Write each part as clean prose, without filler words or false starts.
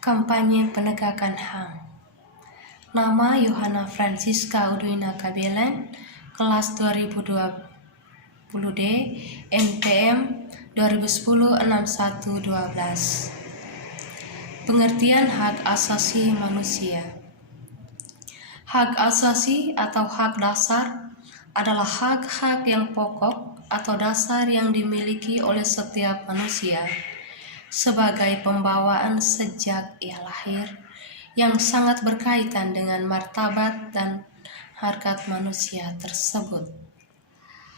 Kampanye Penegakan HAM. Nama Yohana Francisca Udwina Kabelen, kelas 2020D, NPM 2010-6112. Pengertian hak asasi manusia. Hak asasi atau hak dasar adalah hak-hak yang pokok atau dasar yang dimiliki oleh setiap manusia sebagai pembawaan sejak ia lahir, yang sangat berkaitan dengan martabat dan harkat manusia tersebut.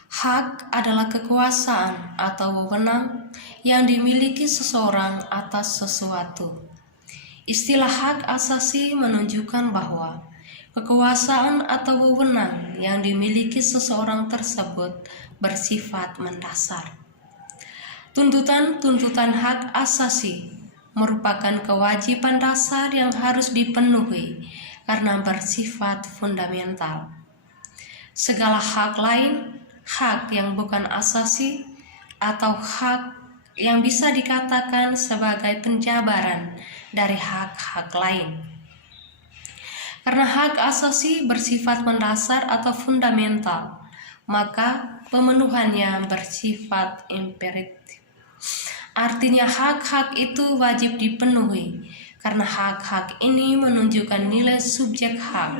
Hak adalah kekuasaan atau wewenang yang dimiliki seseorang atas sesuatu. Istilah hak asasi menunjukkan bahwa kekuasaan atau wewenang yang dimiliki seseorang tersebut bersifat mendasar. Tuntutan-tuntutan hak asasi merupakan kewajiban dasar yang harus dipenuhi karena bersifat fundamental. Segala hak lain, hak yang bukan asasi, atau hak yang bisa dikatakan sebagai penjabaran dari hak-hak lain. Karena hak asasi bersifat mendasar atau fundamental, maka pemenuhannya bersifat imperatif. Artinya hak-hak itu wajib dipenuhi karena hak-hak ini menunjukkan nilai subjek hak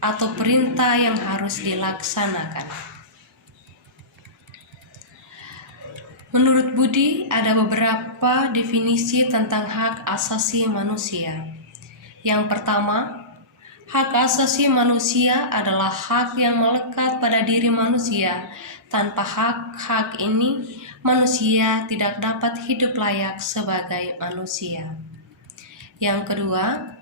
atau perintah yang harus dilaksanakan. Menurut Budi, ada beberapa definisi tentang hak asasi manusia. Yang pertama, hak asasi manusia adalah hak yang melekat pada diri manusia. Tanpa hak-hak ini, manusia tidak dapat hidup layak sebagai manusia. Yang kedua,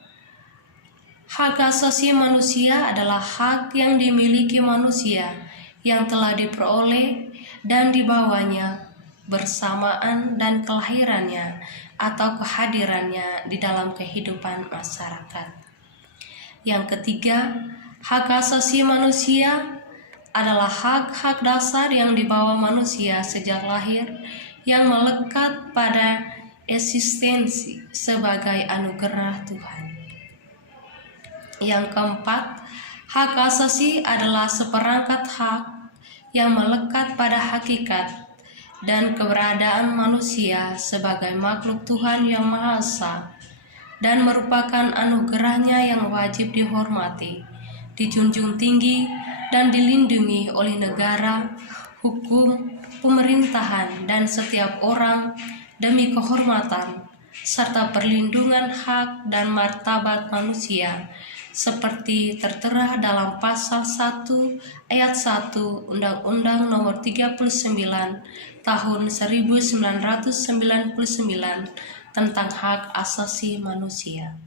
hak asasi manusia adalah hak yang dimiliki manusia yang telah diperoleh dan dibawanya bersamaan dan kelahirannya atau kehadirannya di dalam kehidupan masyarakat. Yang ketiga, hak asasi manusia adalah hak-hak dasar yang dibawa manusia sejak lahir yang melekat pada eksistensi sebagai anugerah Tuhan. Yang keempat, hak asasi adalah seperangkat hak yang melekat pada hakikat dan keberadaan manusia sebagai makhluk Tuhan yang Maha Esa dan merupakan anugerahnya yang wajib dihormati, dijunjung tinggi, dan dilindungi oleh negara, hukum, pemerintahan, dan setiap orang demi kehormatan serta perlindungan hak dan martabat manusia seperti tertera dalam pasal 1 ayat 1 Undang-Undang Nomor 39 Tahun 1999 tentang hak asasi manusia.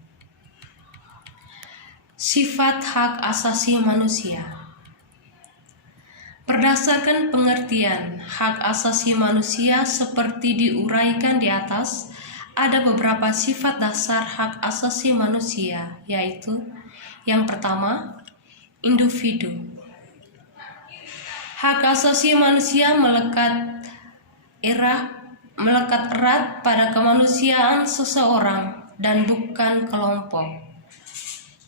Sifat hak asasi manusia. Berdasarkan pengertian hak asasi manusia seperti diuraikan di atas, ada beberapa sifat dasar hak asasi manusia, yaitu yang pertama, individu. Hak asasi manusia melekat erat pada kemanusiaan seseorang dan bukan kelompok.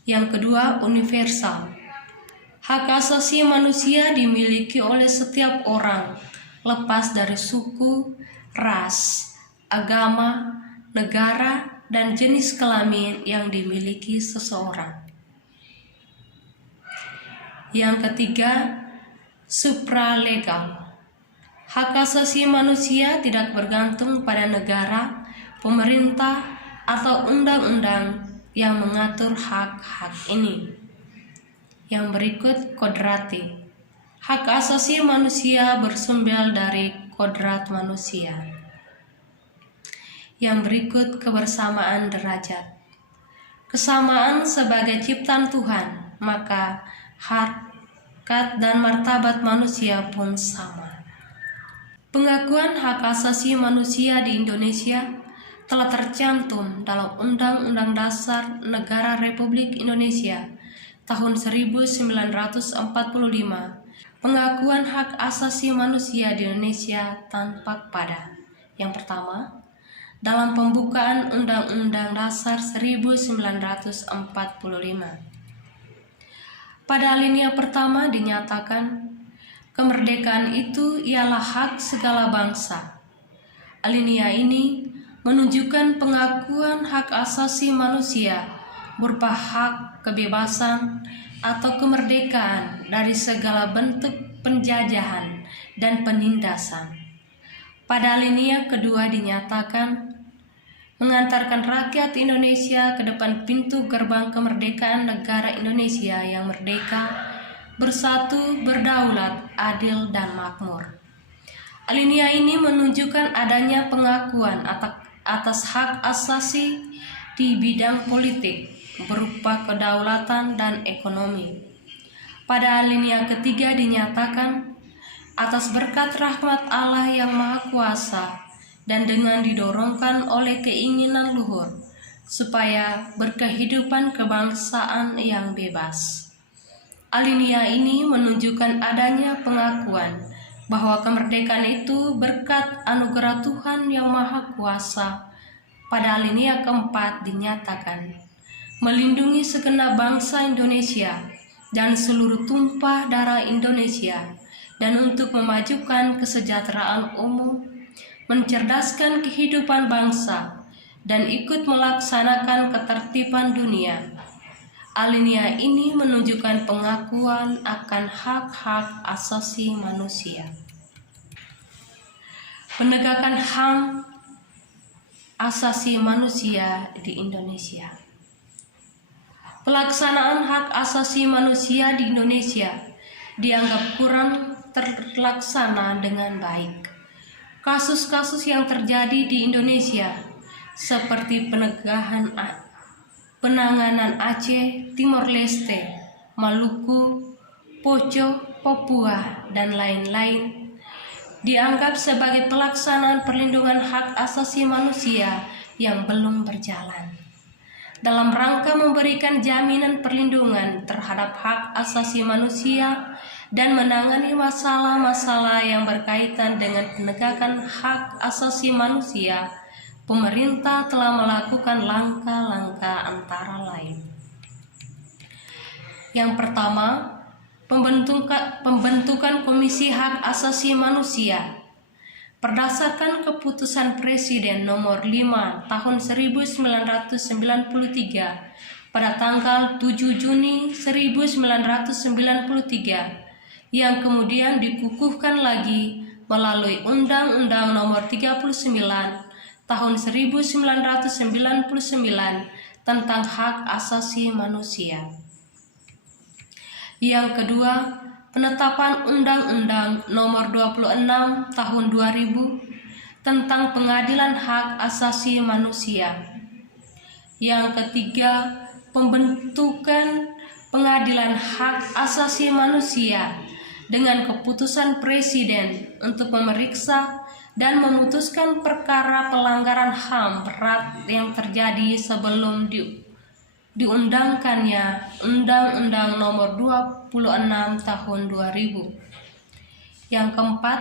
Yang kedua, universal. Hak asasi manusia dimiliki oleh setiap orang, lepas dari suku, ras, agama, negara, dan jenis kelamin yang dimiliki seseorang. Yang ketiga, supralegal. Hak asasi manusia tidak bergantung pada negara, pemerintah, atau undang-undang yang mengatur hak-hak ini. Yang berikut, kodrati. Hak asasi manusia bersumber dari kodrat manusia. Yang berikut, kebersamaan derajat. Kesamaan sebagai ciptaan Tuhan, maka harkat dan martabat manusia pun sama. Pengakuan hak asasi manusia di Indonesia telah tercantum dalam Undang-Undang Dasar Negara Republik Indonesia tahun 1945. Pengakuan hak asasi manusia di Indonesia tampak pada yang pertama, dalam pembukaan Undang-Undang Dasar 1945. Pada alinea pertama dinyatakan, kemerdekaan itu ialah hak segala bangsa. Alinea ini menunjukkan pengakuan hak asasi manusia berupa hak kebebasan atau kemerdekaan dari segala bentuk penjajahan dan penindasan. Pada alinea kedua dinyatakan, mengantarkan rakyat Indonesia ke depan pintu gerbang kemerdekaan negara Indonesia yang merdeka, bersatu, berdaulat, adil, dan makmur. Alinea ini menunjukkan adanya pengakuan atas hak asasi di bidang politik berupa kedaulatan dan ekonomi. Pada alinea ketiga dinyatakan, atas berkat rahmat Allah yang Maha Kuasa dan dengan didorongkan oleh keinginan luhur, supaya berkehidupan kebangsaan yang bebas. Alinea ini menunjukkan adanya pengakuan bahwa kemerdekaan itu berkat anugerah Tuhan yang Maha Kuasa. Pada alinea keempat dinyatakan, melindungi segenap bangsa Indonesia dan seluruh tumpah darah Indonesia, dan untuk memajukan kesejahteraan umum, mencerdaskan kehidupan bangsa, dan ikut melaksanakan ketertiban dunia. Alinea ini menunjukkan pengakuan akan hak-hak asasi manusia. Penegakan HAM asasi manusia di Indonesia. Pelaksanaan hak asasi manusia di Indonesia dianggap kurang terlaksana dengan baik. Kasus-kasus yang terjadi di Indonesia seperti penanganan Aceh, Timor Leste, Maluku, Poco, Papua, dan lain-lain dianggap sebagai pelaksanaan perlindungan hak asasi manusia yang belum berjalan. Dalam rangka memberikan jaminan perlindungan terhadap hak asasi manusia dan menangani masalah-masalah yang berkaitan dengan penegakan hak asasi manusia, pemerintah telah melakukan langkah-langkah antara lain. Yang pertama, pembentukan Komisi Hak Asasi Manusia. Berdasarkan keputusan Presiden nomor 5 tahun 1993 pada tanggal 7 Juni 1993 yang kemudian dikukuhkan lagi melalui Undang-Undang nomor 39 tahun 1999 tentang hak asasi manusia. Yang kedua, penetapan Undang-Undang nomor 26 tahun 2000 tentang pengadilan hak asasi manusia. Yang ketiga, pembentukan pengadilan hak asasi manusia dengan keputusan Presiden untuk memeriksa dan memutuskan perkara pelanggaran HAM berat yang terjadi sebelum diundangkannya Undang-Undang nomor 26 tahun 2000. Yang keempat,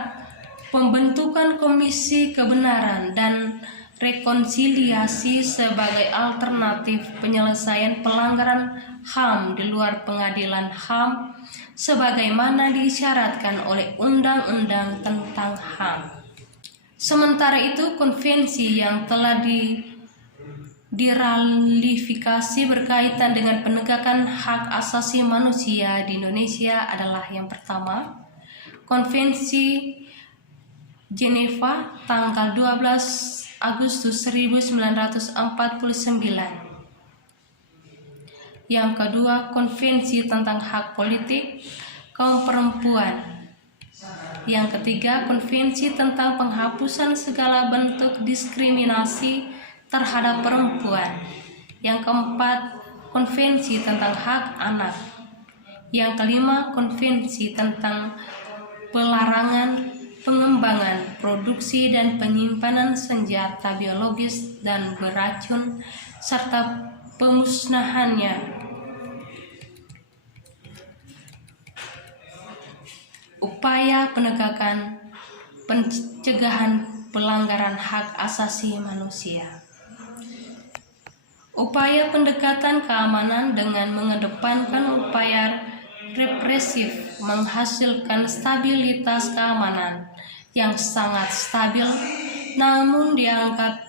pembentukan Komisi Kebenaran dan Rekonsiliasi sebagai alternatif penyelesaian pelanggaran HAM di luar pengadilan HAM sebagaimana disyaratkan oleh Undang-Undang tentang HAM. Sementara itu, konvensi yang telah diratifikasi berkaitan dengan penegakan hak asasi manusia di Indonesia adalah yang pertama, Konvensi Geneva tanggal 12 Agustus 1949. Yang kedua, Konvensi tentang hak politik kaum perempuan. Yang ketiga, Konvensi tentang penghapusan segala bentuk diskriminasi terhadap perempuan. Yang keempat, Konvensi tentang hak anak. Yang kelima, Konvensi tentang pelarangan pengembangan, produksi, dan penyimpanan senjata biologis dan beracun serta pemusnahannya. Upaya penegakan pencegahan pelanggaran hak asasi manusia. Upaya pendekatan keamanan dengan mengedepankan upaya represif menghasilkan stabilitas keamanan yang sangat stabil, namun dianggap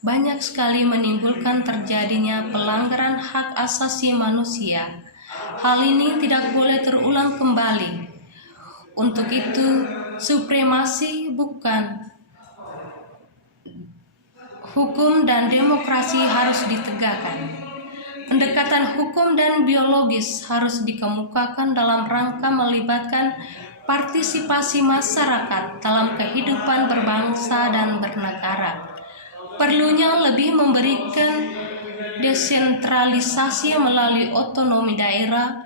banyak sekali menimbulkan terjadinya pelanggaran hak asasi manusia. Hal ini tidak boleh terulang kembali. Untuk itu, supremasi bukan hukum dan demokrasi harus ditegakkan. Pendekatan hukum dan biologis harus dikemukakan dalam rangka melibatkan partisipasi masyarakat dalam kehidupan berbangsa dan bernegara. Perlunya lebih memberikan desentralisasi melalui otonomi daerah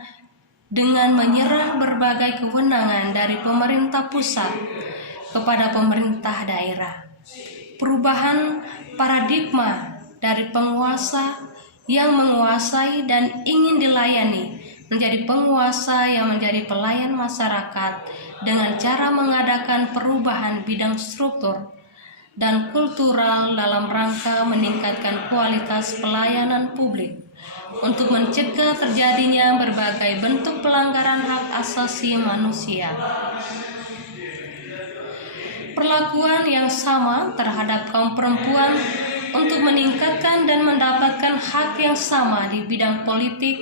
dengan menyerah berbagai kewenangan dari pemerintah pusat kepada pemerintah daerah. Perubahan paradigma dari penguasa yang menguasai dan ingin dilayani menjadi penguasa yang menjadi pelayan masyarakat dengan cara mengadakan perubahan bidang struktur dan kultural dalam rangka meningkatkan kualitas pelayanan publik untuk mencegah terjadinya berbagai bentuk pelanggaran hak asasi manusia. Perlakuan yang sama terhadap kaum perempuan untuk meningkatkan dan mendapatkan hak yang sama di bidang politik,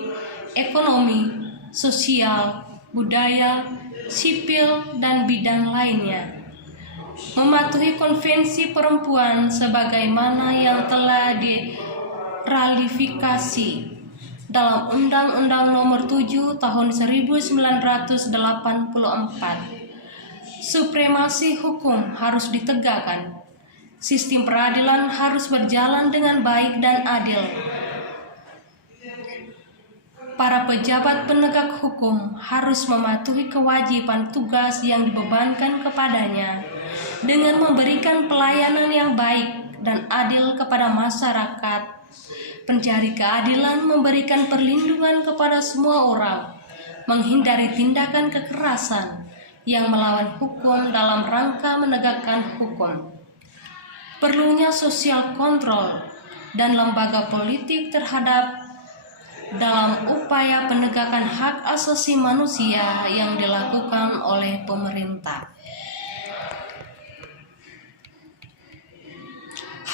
ekonomi, sosial, budaya, sipil, dan bidang lainnya. Mematuhi konvensi perempuan sebagaimana yang telah diratifikasi dalam Undang-Undang Nomor 7 Tahun 1984. Supremasi hukum harus ditegakkan. Sistem peradilan harus berjalan dengan baik dan adil. Para pejabat penegak hukum harus mematuhi kewajiban tugas yang dibebankan kepadanya dengan memberikan pelayanan yang baik dan adil kepada masyarakat. Pencari keadilan memberikan perlindungan kepada semua orang, menghindari tindakan kekerasan yang melawan hukum dalam rangka menegakkan hukum. Perlunya sosial kontrol dan lembaga politik terhadap dalam upaya penegakan hak asasi manusia yang dilakukan oleh pemerintah.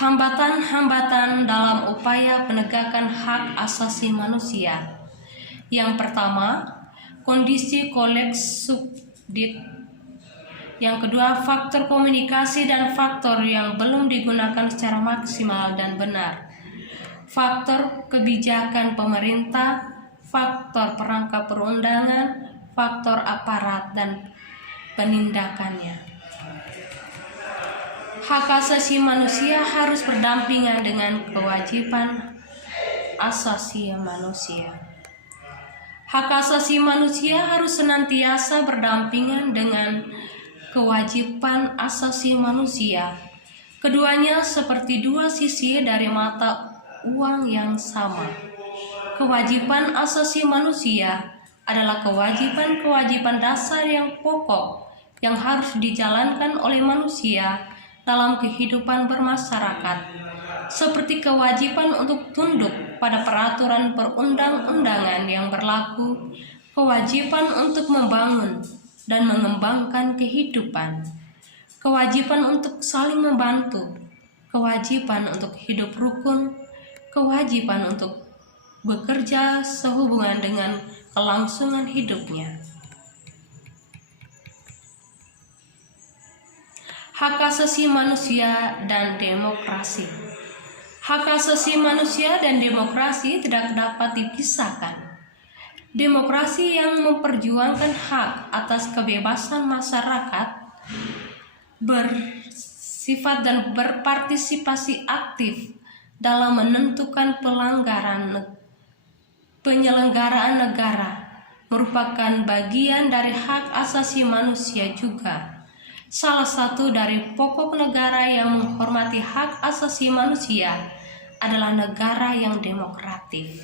Hambatan-hambatan dalam upaya penegakan hak asasi manusia. Yang pertama, kondisi koleks subdit. Yang kedua, faktor komunikasi dan faktor yang belum digunakan secara maksimal dan benar. Faktor kebijakan pemerintah, faktor perangkat perundangan, faktor aparat dan penindakannya. Hak asasi manusia harus berdampingan dengan kewajiban asasi manusia. Hak asasi manusia harus senantiasa berdampingan dengan kewajiban asasi manusia. Keduanya seperti dua sisi dari mata uang yang sama. Kewajiban asasi manusia adalah kewajiban-kewajiban dasar yang pokok yang harus dijalankan oleh manusia dalam kehidupan bermasyarakat, seperti kewajiban untuk tunduk pada peraturan perundang-undangan yang berlaku, kewajiban untuk membangun dan mengembangkan kehidupan, kewajiban untuk saling membantu, kewajiban untuk hidup rukun, kewajiban untuk bekerja sehubungan dengan kelangsungan hidupnya. Hak asasi manusia dan demokrasi. Hak asasi manusia dan demokrasi tidak dapat dipisahkan. Demokrasi yang memperjuangkan hak atas kebebasan masyarakat bersifat dan berpartisipasi aktif dalam menentukan penyelenggaraan negara merupakan bagian dari hak asasi manusia juga. Salah satu dari pokok negara yang menghormati hak asasi manusia adalah negara yang demokratik.